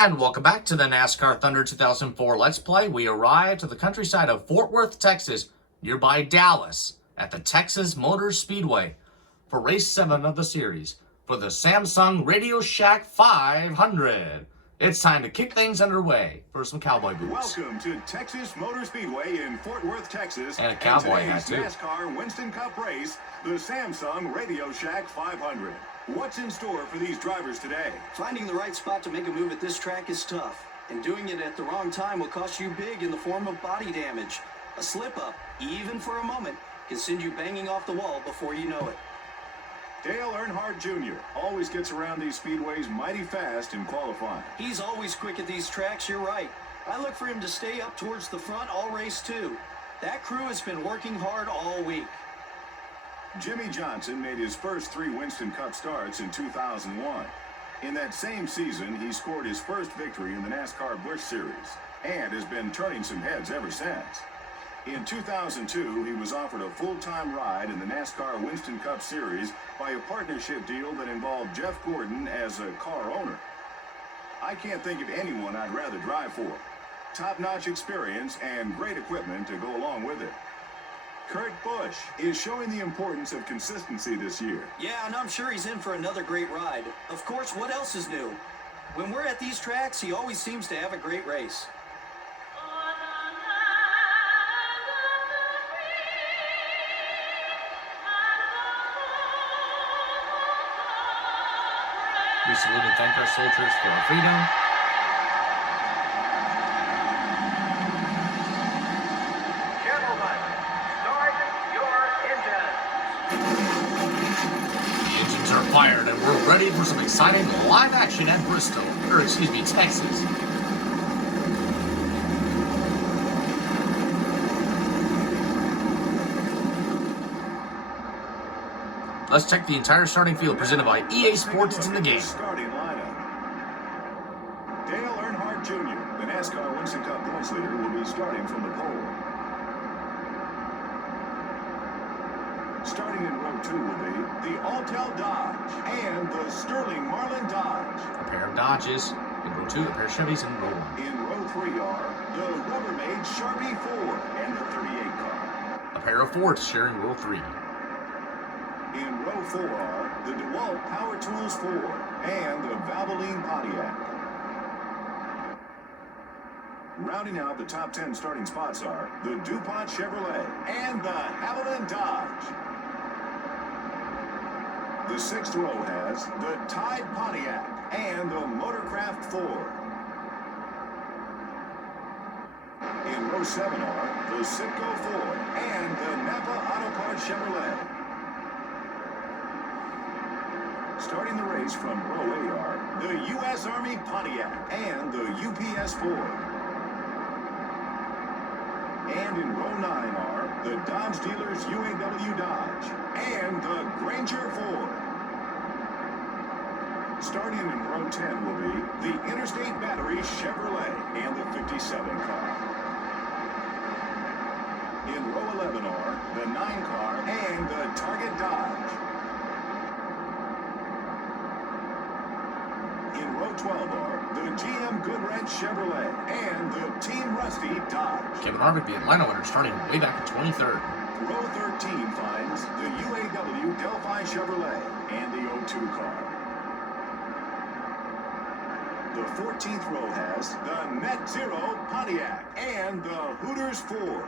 And welcome back to the NASCAR Thunder 2004 Let's Play. We arrived to the countryside of Fort Worth, Texas, nearby Dallas, at the Texas Motor Speedway for race 7 of the series for the Samsung Radio Shack 500. It's time to kick things underway for some cowboy boots. Welcome to Texas Motor Speedway in Fort Worth, Texas. And a cowboy hat, too. NASCAR Winston Cup race, the Samsung Radio Shack 500. What's in store for these drivers today? Finding the right spot to make a move at this track is tough, and doing it at the wrong time will cost you big in the form of body damage. A slip-up, even for a moment, can send you banging off the wall before you know it. Dale Earnhardt Jr. always gets around these speedways mighty fast in qualifying. He's always quick at these tracks, you're right. I look for him to stay up towards the front all race too. That crew has been working hard all week. Jimmy Johnson made his first 3 Winston Cup starts in 2001. In that same season, he scored his first victory in the NASCAR Busch Series and has been turning some heads ever since. In 2002, he was offered a full-time ride in the NASCAR Winston Cup Series by a partnership deal that involved Jeff Gordon as a car owner. I can't think of anyone I'd rather drive for. Top-notch experience and great equipment to go along with it. Kurt Busch is showing the importance of consistency this year. Yeah, and I'm sure he's in for another great ride. Of course, what else is new? When we're at these tracks, he always seems to have a great race. We salute and thank our soldiers for our freedom. Gentlemen, start your engines. The engines are fired and we're ready for some exciting live action at Bristol, Texas. Let's check the entire starting field presented by EA Sports. It's in the game. Starting lineup. Dale Earnhardt Jr., the NASCAR Winston Cup points leader, will be starting from the pole. Starting in row 2 will be the Altel Dodge and the Sterling Marlin Dodge. A pair of Dodges in row 2, a pair of Chevys in row 1. In row 3 are the Rubbermaid Sharpie Ford and the 38 car. A pair of Fords sharing row 3. In row 4 are the DeWalt Power Tools Ford and the Valvoline Pontiac. Rounding out the top 10 starting spots are the DuPont Chevrolet and the Haviland Dodge. The 6th row has the Tide Pontiac and the Motorcraft Ford. In row 7 are the Citgo Ford and the Napa Auto Parts Chevrolet. Starting the race from row 8 are the U.S. Army Pontiac and the UPS Ford. And in row 9 are the Dodge Dealers UAW Dodge and the Granger Ford. Starting in row 10 will be the Interstate Battery Chevrolet and the 57 car. In row 11 are the 9 car and the Target Dodge. In row 12 are the GM Goodwrench Chevrolet and the Team Rusty Dodge. Kevin Harvick, the Atlanta winner, starting way back in 23rd. Row 13 finds the UAW Delphi Chevrolet and the O2 car. The 14th row has the Net Zero Pontiac and the Hooters Ford.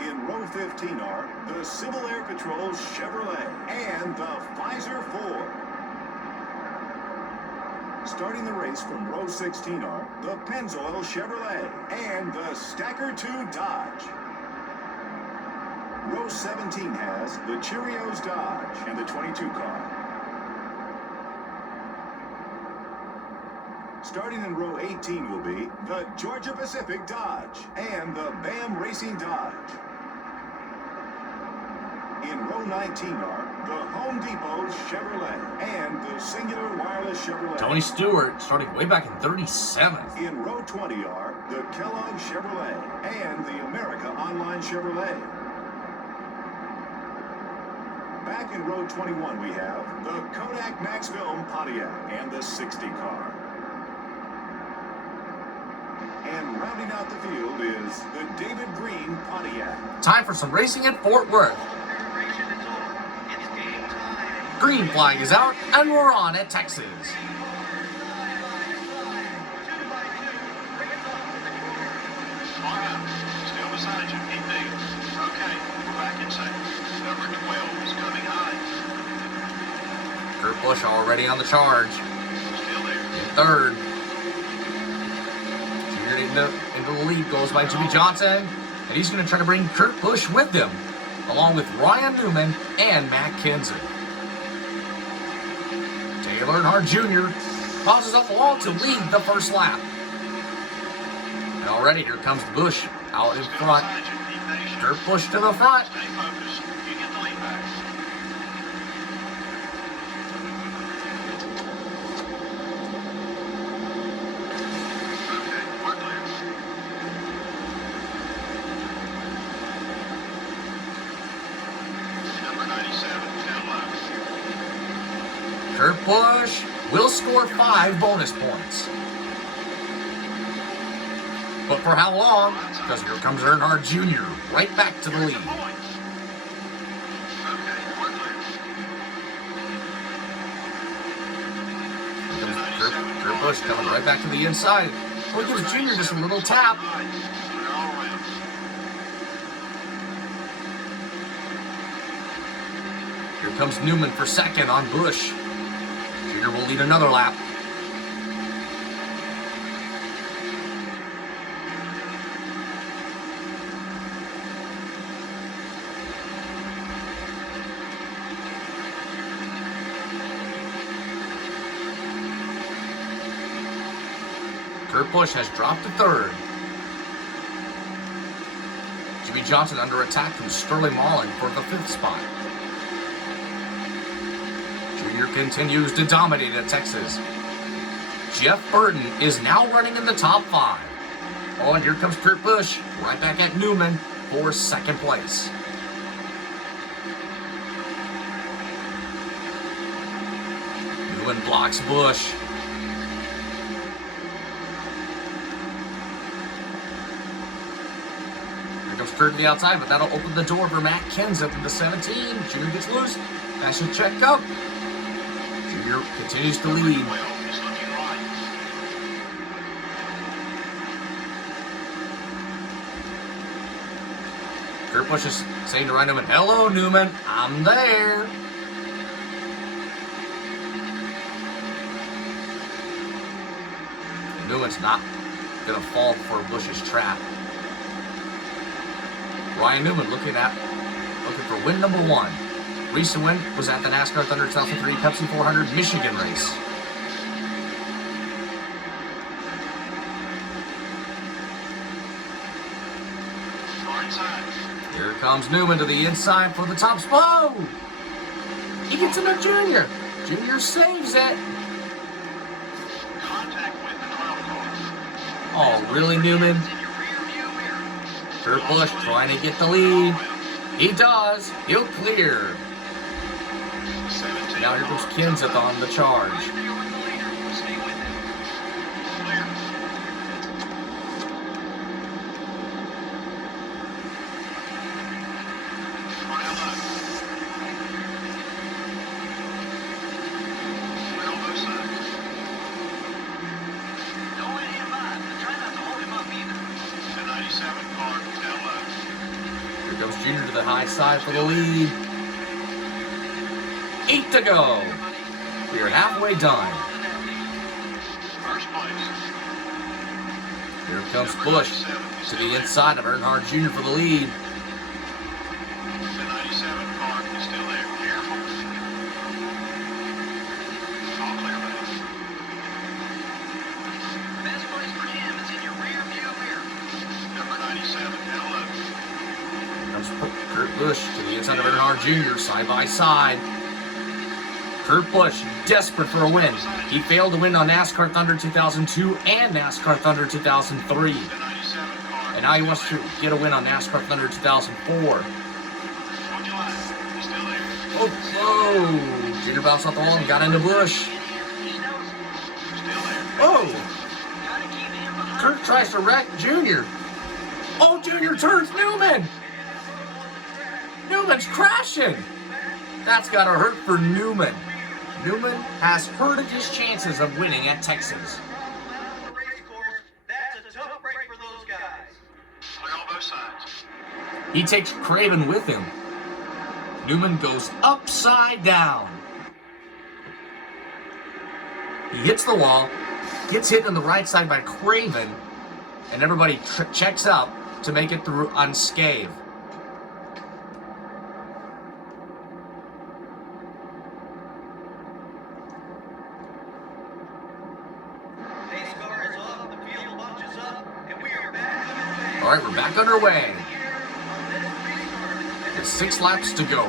In row 15 are the Civil Air Patrol Chevrolet and the Pfizer Ford. Starting the race from row 16 are the Pennzoil Chevrolet and the Stacker 2 Dodge. Row 17 has the Cheerios Dodge and the 22 car. Starting in row 18 will be the Georgia Pacific Dodge and the BAM Racing Dodge. In row 19 are the Home Depot Chevrolet and the Singular Wireless Chevrolet. Tony Stewart, starting way back in 37th. In row 20 are the Kellogg Chevrolet and the America Online Chevrolet. Back in row 21 we have the Kodak Max Film Pontiac and the 60 car. And rounding out the field is the David Green Pontiac. Time for some racing at Fort Worth. Green flag is out, and we're on at Texas. Still beside you, keep digging. Okay, we're back in second. Number 12 is coming high. Kurt Busch already on the charge. Still there. In third. Junior into the lead goes by Jimmy Johnson, and he's going to try to bring Kurt Busch with him, along with Ryan Newman and Matt Kenseth. Dale Earnhardt Jr. pauses up the wall to lead the first lap. And already here comes Busch out in Still front. beside you, keep patient. Kurt Busch to the front. Stay focused. You get the lead back. Okay, we're clear. Number 97, down low. Kurt Busch will score 5 bonus points. But for how long? Because here comes Earnhardt Jr. right back to the Here's lead. the points. Okay, we're clear. Here comes Kurt Busch coming right back to the inside. Well, he gives Jr. just a little tap. They're all around. Here comes Newman for second on Busch. Jr. will lead another lap. Kurt Busch has dropped to third. Jimmy Johnson under attack from Sterling Marlin for the 5th spot. Junior continues to dominate at Texas. Jeff Burton is now running in the top 5. Oh, and here comes Kurt Busch right back at Newman for second place. Newman blocks Busch. Here comes Kurt to the outside, but that'll open the door for Matt Kenseth in the 17. Junior gets loose. That should check up. Junior continues to lead. 12 is looking right. Kurt Busch is saying to Ryan Newman, "Hello, Newman, I'm there." Newman's not going to fall for Busch's trap. Ryan Newman looking for win number 1. Recent win was at the NASCAR Thunder 2003 Pepsi 400 Michigan race. Far inside. Here comes Newman to the inside for the top spot. Oh! He gets into Junior. Junior saves it. Contact with the 12 car. Oh, really, Newman? In your rear view mirror. Kurt Busch trying to get the lead. He does. He'll clear. 17 Now here comes Kenseth on the charge. Right there with the leader. Stay with him. Clear. Final lap. Clear on both sides. Don't let him by, but try not to hold him up either. The 97 car down low. Here comes Junior to the high side for the lead. 8 to go. We are halfway done. First place. Here comes Busch to the inside of Earnhardt Jr. for the lead. The 97 car is still there. Careful. All clear, buddy. Best place for him is in your rear view mirror. Number 97, down low. Here comes Kurt Busch to the inside of Earnhardt Jr. side by side. Kurt Busch desperate for a win. He failed to win on NASCAR Thunder 2002 and NASCAR Thunder 2003. The 97 car. And now he wants to get a win on NASCAR Thunder 2004. On your line. He's still there. Oh, Oh, Junior bounced off the wall and got into Busch. Oh, Kurt tries to wreck Junior. Oh, Junior turns Newman. Newman's crashing. That's got to hurt for Newman. Newman has hurted his chances of winning at Texas. That's a tough break for those guys. Clear on both sides. He takes Craven with him. Newman goes upside down. He hits the wall, gets hit on the right side by Craven, and everybody checks up to make it through unscathed. Nascar is off, the field bunches up, and we are back underway. All right, we're back underway. With 6 laps to go.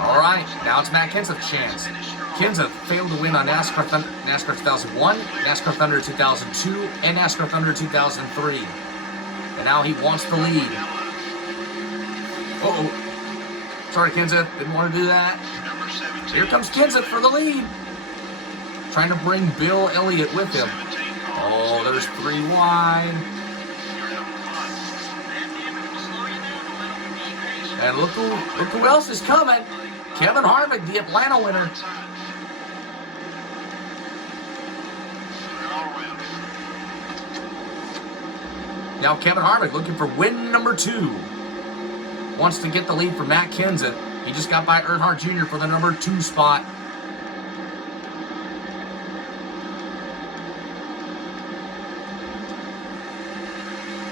All right, now it's Matt Kenseth's chance. Kenseth failed to win on NASCAR 2001, NASCAR Thunder 2002, and NASCAR Thunder 2003. And now he wants the lead. Uh-oh. Sorry, Kenseth. Didn't want to do that. Here comes Kenseth for the lead. Trying to bring Bill Elliott with him. Oh, there's 3 wide. And look who else is coming. Kevin Harvick, the Atlanta winner. Now Kevin Harvick looking for win number 2. Wants to get the lead from Matt Kenseth. He just got by Earnhardt Jr. for the number 2 spot.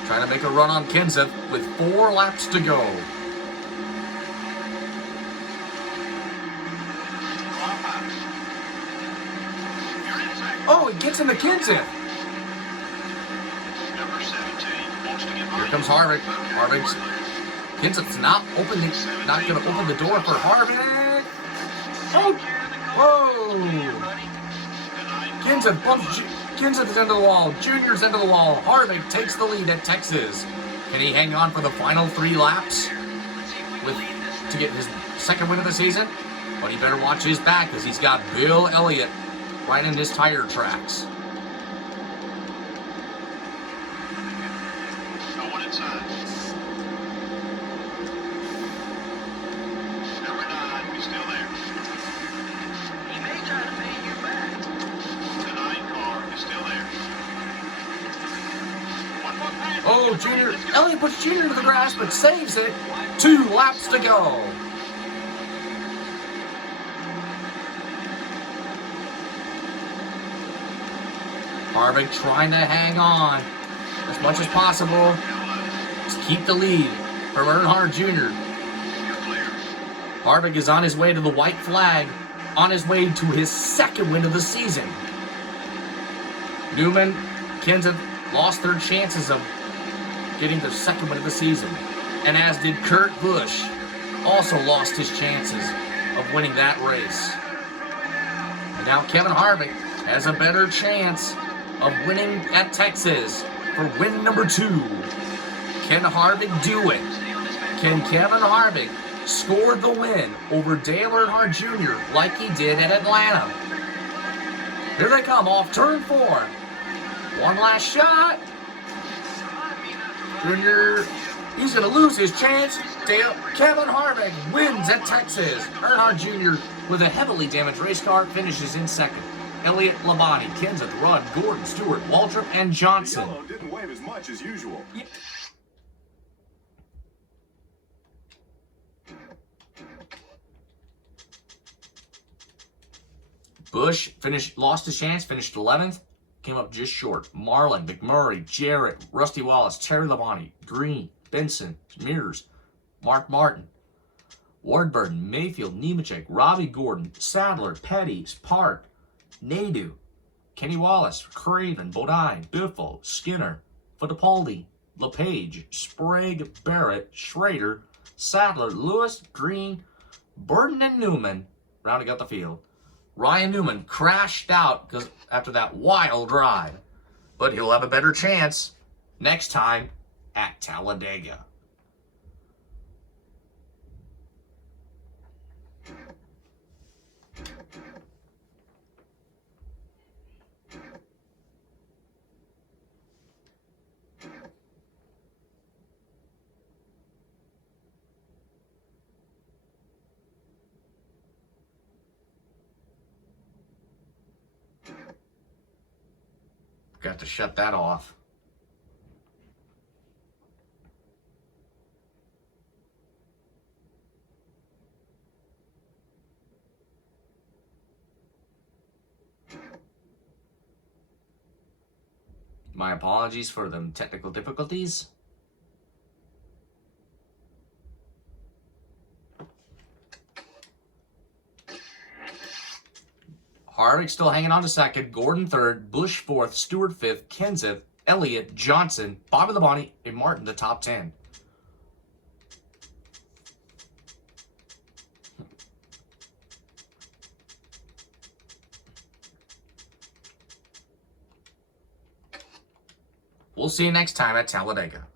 Trying to make a run on Kenseth with 4 laps to go. Oh, he gets into Kenseth. Here comes Harvick. Kenseth's not going to open the door for Harvick. Oh, whoa! Kenseth bumps. Kenseth is into the wall. Junior's into the wall. Harvick takes the lead at Texas. Can he hang on for the final 3 laps to get his 2nd win of the season? But he better watch his back because he's got Bill Elliott right in his tire tracks. No one inside. Number 9, we still there. He may try to pay you back. The 9 car is still there. One more pass. Oh, Junior. Elliott puts Junior into the grass but saves it. 2 laps to go. Harvick trying to hang on as much as possible. Just keep the lead from Earnhardt Jr. Harvick is on his way to the white flag, on his way to his 2nd win of the season. Newman, Kenseth lost their chances of getting their 2nd win of the season. And as did Kurt Busch, also lost his chances of winning that race. And now Kevin Harvick has a better chance of winning at Texas for win number 2. Can Harvick do it? Can Kevin Harvick score the win over Dale Earnhardt Jr. like he did at Atlanta? Here they come off turn 4. One last shot. Junior, he's going to lose his chance. Kevin Harvick wins at Texas. Earnhardt Jr. with a heavily damaged race car finishes in 2nd. Elliott, Labonte, Kenseth, Rudd, Gordon, Stewart, Waltrip, and Johnson. Yellow didn't wave as much as usual. Busch lost his chance, finished 11th, came up just short. Marlin, McMurray, Jarrett, Rusty Wallace, Terry Labonte, Green, Benson, Mears, Mark Martin, Wardburn, Mayfield, Nemechek, Robbie Gordon, Sadler, Petty, Park, Nadeau, Kenny Wallace, Craven, Bodine, Biffle, Skinner, Fittipaldi, LePage, Sprague, Barrett, Schrader, Sadler, Lewis, Green, Burton, and Newman rounding out the field. Ryan Newman crashed out after that wild drive, but he'll have a better chance next time at Talladega. Got to shut that off. My apologies for the technical difficulties. Harvick still hanging on to second, Gordon third, Busch fourth, Stewart fifth, Kenseth, Elliott, Johnson, bottom of the body, and Martin the top 10. We'll see you next time at Talladega.